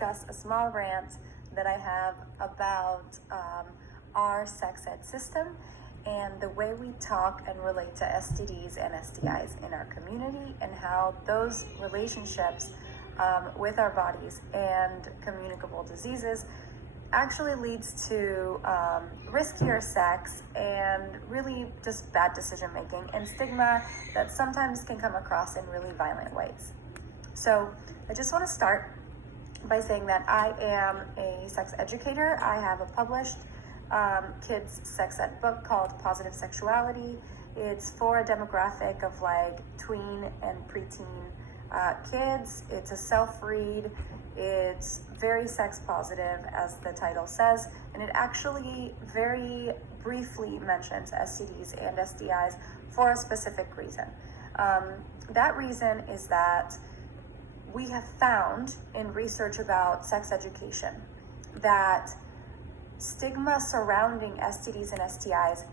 discuss a small rant that I have about our sex ed system and the way we talk and relate to STDs and STIs in our community, and how those relationships with our bodies and communicable diseases actually leads to riskier sex and really just bad decision making and stigma that sometimes can come across in really violent ways. So I just want to start by saying that I am a sex educator. I have a published kids sex ed book called Positive Sexuality. It's for a demographic of like tween and preteen kids. It's a self-read. It's very sex positive, as the title says, and it actually very briefly mentions STDs and STIs for a specific reason. That reason is that we have found in research about sex education that stigma surrounding STDs and STIs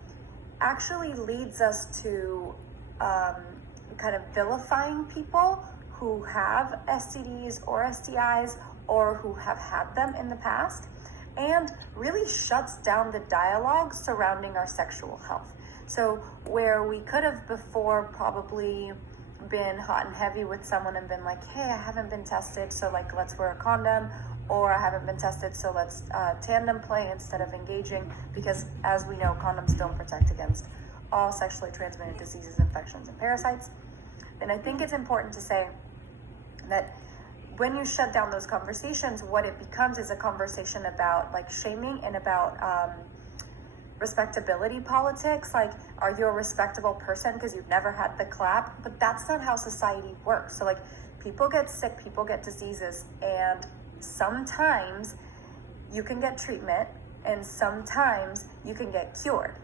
actually leads us to kind of vilifying people who have STDs or STIs or who have had them in the past, and really shuts down the dialogue surrounding our sexual health. So where we could have before probably been hot and heavy with someone and been like, hey, I haven't been tested, so like let's wear a condom, or I haven't been tested, so let's tandem play instead of engaging, because as we know, condoms don't protect against all sexually transmitted diseases, infections, and parasites. Then I think it's important to say that when you shut down those conversations, what it becomes is a conversation about like shaming and about respectability politics. Like, are you a respectable person because you've never had the clap? But that's not how society works. So like, people get sick, people get diseases, and sometimes you can get treatment and sometimes you can get cured.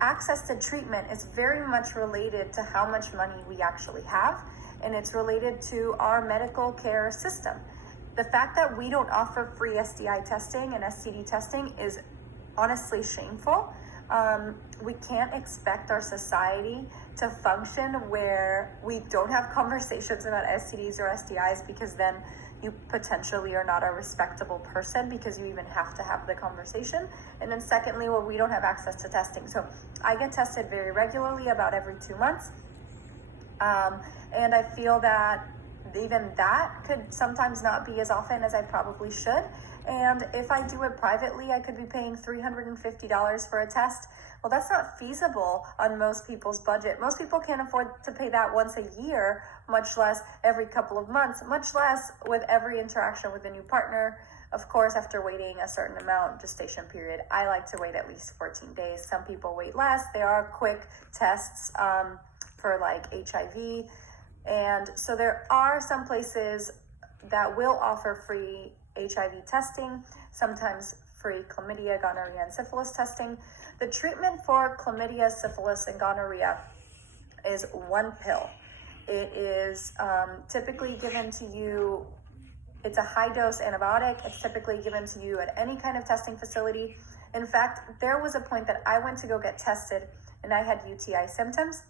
Access to treatment is very much related to how much money we actually have, and it's related to our medical care system. The fact that we don't offer free STI testing and STD testing is honestly shameful. We can't expect our society to function where we don't have conversations about STDs or STIs, because then you potentially are not a respectable person because you even have to have the conversation. And then secondly, well, we don't have access to testing. So I get tested very regularly, about every 2 months. And I feel that even that could sometimes not be as often as I probably should. And if I do it privately, I could be paying $350 for a test. Well, that's not feasible on most people's budget. Most people can't afford to pay that once a year, much less every couple of months, much less with every interaction with a new partner. Of course, after waiting a certain amount gestation period, I like to wait at least 14 days. Some people wait less. There are quick tests for like HIV. And so there are some places that will offer free HIV testing, sometimes free chlamydia, gonorrhea, and syphilis testing. The treatment for chlamydia, syphilis, and gonorrhea is one pill. It is typically given to you. It's a high dose antibiotic. It's typically given to you at any kind of testing facility. In fact, there was a point that I went to go get tested and I had UTI symptoms,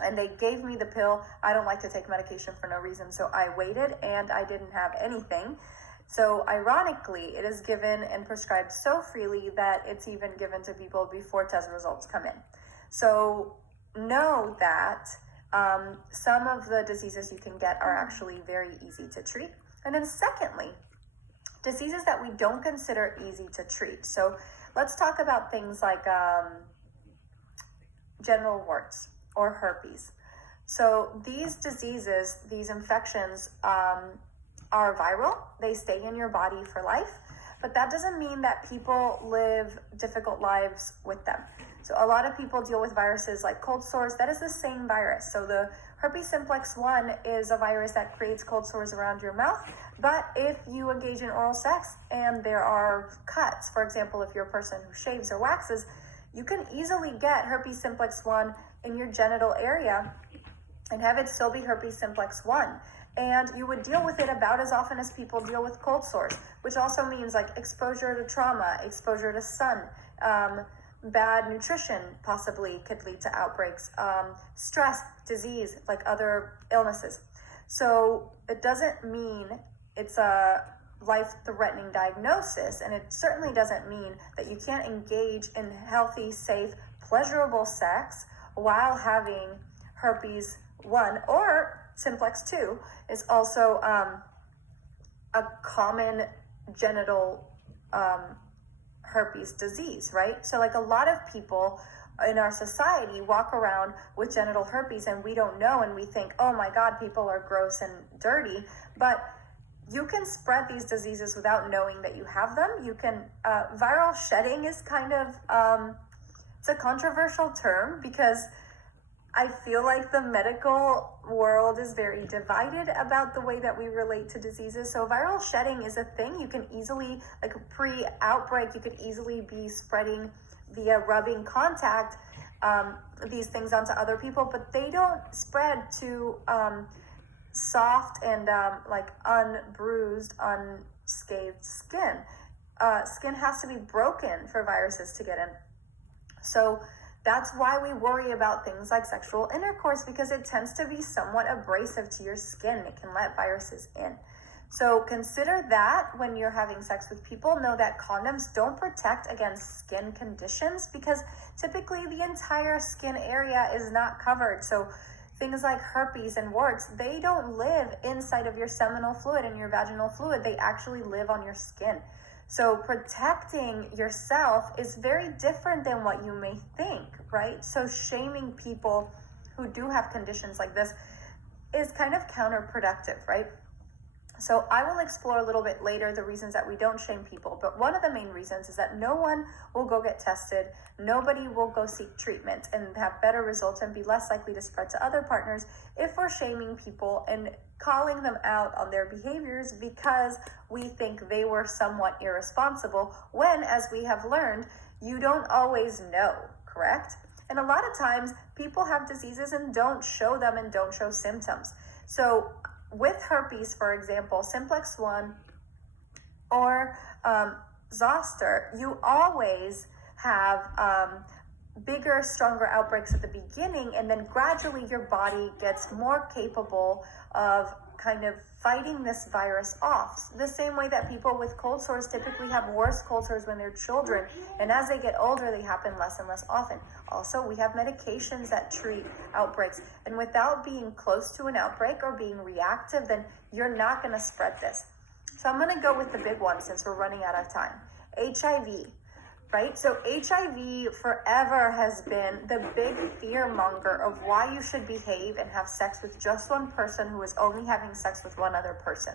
and they gave me the pill. I don't like to take medication for no reason, so I waited and I didn't have anything. So ironically, it is given and prescribed so freely that it's even given to people before test results come in. So know that some of the diseases you can get are actually very easy to treat. And then secondly, diseases that we don't consider easy to treat. So let's talk about things like genital warts or herpes. So these diseases, these infections are viral. They stay in your body for life, but that doesn't mean that people live difficult lives with them. So a lot of people deal with viruses like cold sores. That is the same virus. So the herpes simplex 1 is a virus that creates cold sores around your mouth. But if you engage in oral sex and there are cuts, for example, if you're a person who shaves or waxes, you can easily get herpes simplex 1 in your genital area and have it still be herpes simplex 1. And you would deal with it about as often as people deal with cold sores, which also means like exposure to trauma, exposure to sun, bad nutrition possibly could lead to outbreaks, stress, disease, like other illnesses. So it doesn't mean it's a life-threatening diagnosis, and it certainly doesn't mean that you can't engage in healthy, safe, pleasurable sex while having herpes 1 or simplex 2 is also a common genital herpes disease, right? So like a lot of people in our society walk around with genital herpes and we don't know, and we think, oh my God, people are gross and dirty, but you can spread these diseases without knowing that you have them. You can, viral shedding is kind of, it's a controversial term because I feel like the medical world is very divided about the way that we relate to diseases. So viral shedding is a thing. You can easily, like pre-outbreak, you could easily be spreading via rubbing contact these things onto other people, but they don't spread to soft and like unbruised, unscathed skin. Skin has to be broken for viruses to get in. So that's why we worry about things like sexual intercourse, because it tends to be somewhat abrasive to your skin. It can let viruses in. So consider that when you're having sex with people. Know that condoms don't protect against skin conditions because typically the entire skin area is not covered. So things like herpes and warts, they don't live inside of your seminal fluid and your vaginal fluid. They actually live on your skin. So protecting yourself is very different than what you may think, right? So shaming people who do have conditions like this is kind of counterproductive, right? So I will explore a little bit later the reasons that we don't shame people, but one of the main reasons is that no one will go get tested, nobody will go seek treatment and have better results and be less likely to spread to other partners if we're shaming people and calling them out on their behaviors because we think they were somewhat irresponsible, when, as we have learned, you don't always know, correct? And a lot of times people have diseases and don't show them and don't show symptoms. So with herpes, for example, simplex 1 or zoster, you always have bigger, stronger outbreaks at the beginning, and then gradually your body gets more capable of kind of fighting this virus off. The same way that people with cold sores typically have worse cold sores when they're children, and as they get older, they happen less and less often. Also, we have medications that treat outbreaks, and without being close to an outbreak or being reactive, then you're not going to spread this. So I'm going to go with the big one since we're running out of time. HIV. Right? So HIV forever has been the big fear monger of why you should behave and have sex with just one person who is only having sex with one other person.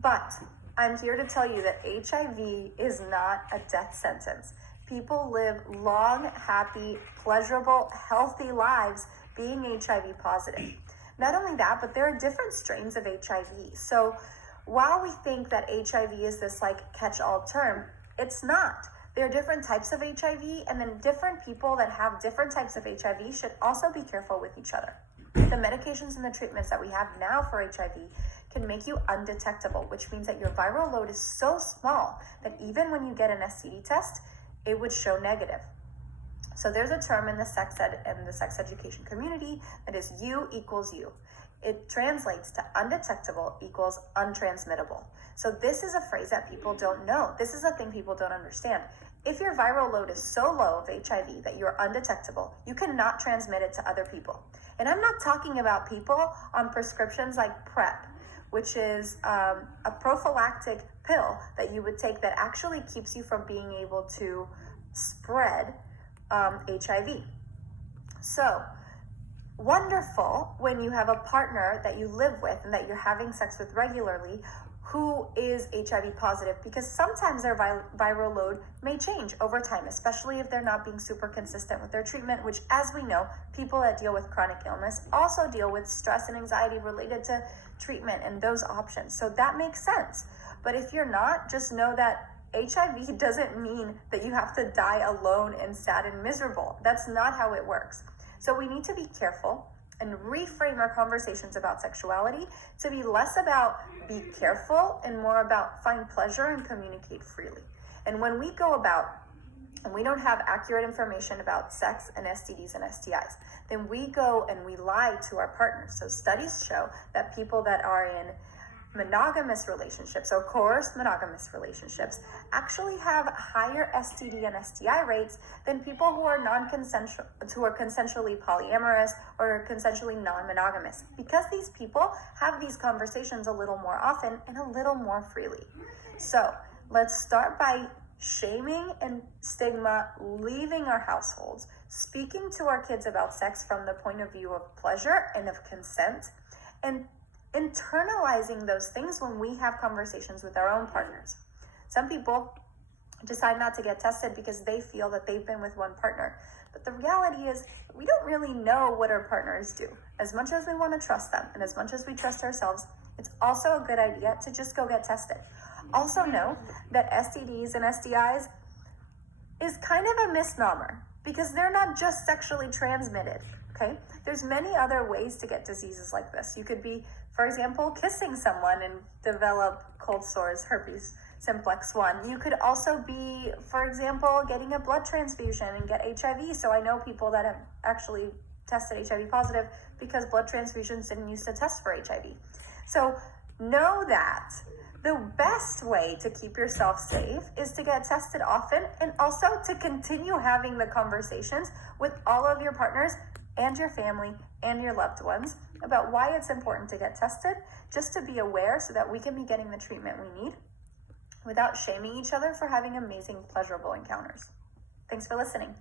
But I'm here to tell you that HIV is not a death sentence. People live long, happy, pleasurable, healthy lives being HIV positive. Not only that, but there are different strains of HIV. So while we think that HIV is this like catch-all term, it's not. There are different types of HIV, and then different people that have different types of HIV should also be careful with each other. The medications and the treatments that we have now for HIV can make you undetectable, which means that your viral load is so small that even when you get an STD test, it would show negative. So there's a term in the sex ed and the sex education community that is U equals U. It translates to undetectable equals untransmittable. So this is a phrase that people don't know. This is a thing people don't understand. If your viral load is so low of HIV that you're undetectable, you cannot transmit it to other people. And I'm not talking about people on prescriptions like PrEP, which is a prophylactic pill that you would take that actually keeps you from being able to spread HIV. So wonderful when you have a partner that you live with and that you're having sex with regularly who is HIV positive, because sometimes their viral load may change over time, especially if they're not being super consistent with their treatment, which, as we know, people that deal with chronic illness also deal with stress and anxiety related to treatment and those options. So that makes sense. But if you're not, just know that HIV doesn't mean that you have to die alone and sad and miserable. That's not how it works. So we need to be careful and reframe our conversations about sexuality to be less about be careful and more about find pleasure and communicate freely. And when we go about and we don't have accurate information about sex and STDs and STIs, then we go and we lie to our partners. So studies show that people that are in monogamous relationships, or coerced monogamous relationships, actually have higher STD and STI rates than people who are non-consensual, who are consensually polyamorous or consensually non-monogamous, because these people have these conversations a little more often and a little more freely. So let's start by shaming and stigma leaving our households, speaking to our kids about sex from the point of view of pleasure and of consent, and internalizing those things when we have conversations with our own partners. Some people decide not to get tested because they feel that they've been with one partner. But the reality is, we don't really know what our partners do. As much as we want to trust them, and as much as we trust ourselves, it's also a good idea to just go get tested. Also know that STDs and STIs is kind of a misnomer, because they're not just sexually transmitted, okay? There's many other ways to get diseases like this. You could be, for example, kissing someone and develop cold sores, herpes simplex 1. You could also be, for example, getting a blood transfusion and get HIV. So I know people that have actually tested HIV positive because blood transfusions didn't used to test for HIV. So know that the best way to keep yourself safe is to get tested often, and also to continue having the conversations with all of your partners and your family and your loved ones about why it's important to get tested, just to be aware so that we can be getting the treatment we need without shaming each other for having amazing, pleasurable encounters. Thanks for listening.